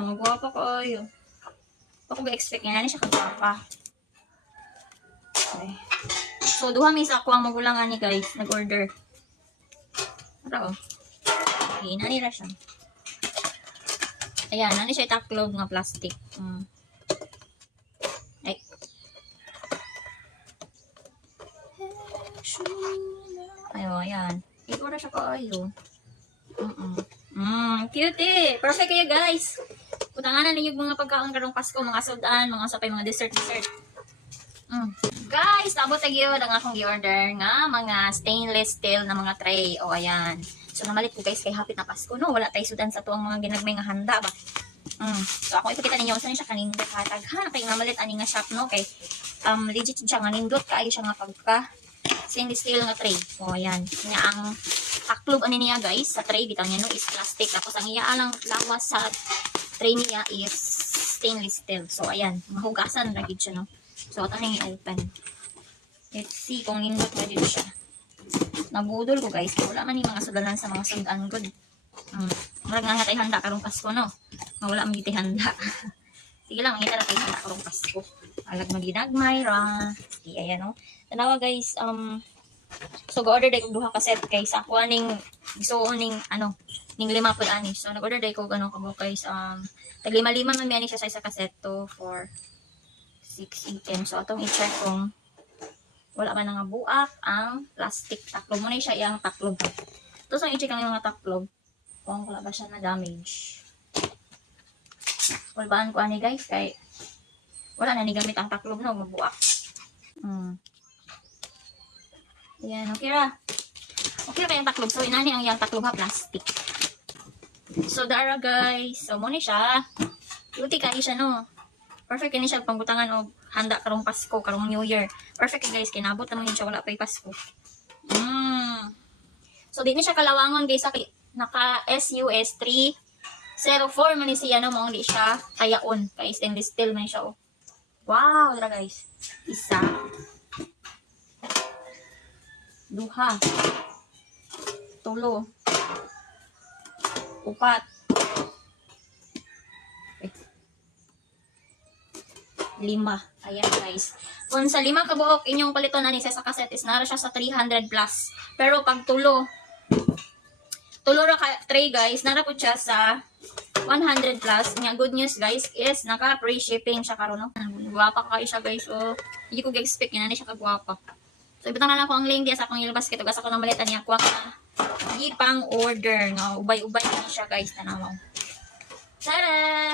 Magwapa ko ayo. Ako ga-expect nga na siya kagwapa. Okay. So, duha may sa ako ang magulangan ni guys. Nag-order. Pero, okay, nanira siya. Ayan, nani siya itaklob nga plastic. Ay. Ayo, ayan. Ito na siya kaayo. Cute eh. Perfect kayo guys. Kutanganan ninyo mga pagkaon karong Pasko, mga sudan, mga sapay, mga dessert. Guys, tabot tayo ang akong gi-order nga mga stainless steel na mga tray. O ayan. So namalit ko guys kay hapit na Pasko no. Wala tay sudan sa tuang mga ginagmay nga handa ba. So ako ipakita ninyo saan siya kanindot hataghan kay namalit ani nga shop no kay legit siya nga nindot kaayo siya nga pagka stainless steel nga tray. O ayan. Nya ang taklob ani niya guys sa tray bitaw niya no is plastic tapos ang iya lang lawas sa tray niya is stainless steel. So ayan, mahugasan ra gid siya no. So ato nang i-open. Let's see kung nindot ba dito siya. Nabudol ko guys, wala man ni mga sudalan sa mga sudan good. Marag nga tay handa karong Pasko no. Wala man giti handa. Sige lang, ngita ra tay handa karong Pasko. Alag maginagmay ra. Sige ayan no. Tanawa guys, so go-order day ko duha ka set kay sa kuha ning isuon ning ning 5 pud ani. So nag-order day ko ganun kamo guys tag 5 man mi ani siya sa isa ka set to for 6 items. So atong i-check kung wala man nga buak ang plastic taklob mo na siya iyang taklob. Tapos ang i-check ang mga taklob kung wala ba siya na damage. Walbaan ko ani guys kay wala na ni gamit ang taklob no mabuak. Ayan, okay ra. Okay ra yung taklob. So, inani ang yung taklob ha, plastic. So, dara guys. So, muna siya. Luti kayo siya, no? Perfect ni siya pangbutangan o handa karong Pasko, karong New Year. Perfect guys. Kinabot naman yun siya. Wala pa yung Pasko. So, di na siya kalawangon guys. Naka SUS 304 man siya, no? Mong di siya kayaon. Kaya stainless steel man siya, oh. Wow, dara guys. Isa. Duha, tulo, upat, lima. Ayan guys. Kung sa 5 kabuok inyong paliton ani sa kaset is nara siya sa 300 plus. Pero pag tulo ra ka tray guys, nara po siya sa 100 plus. Nga good news guys is naka free shipping siya karon no. Guwapa kayo siya guys. So, hindi ko ga-expect yan siya kagwapa. So, ibutang na ako ang link diya sa akong ilabas kito. Gas ako ng balita niya. Kuha ka na. Ipang order. Ubay-ubay na siya guys. Tanawaw. Tada!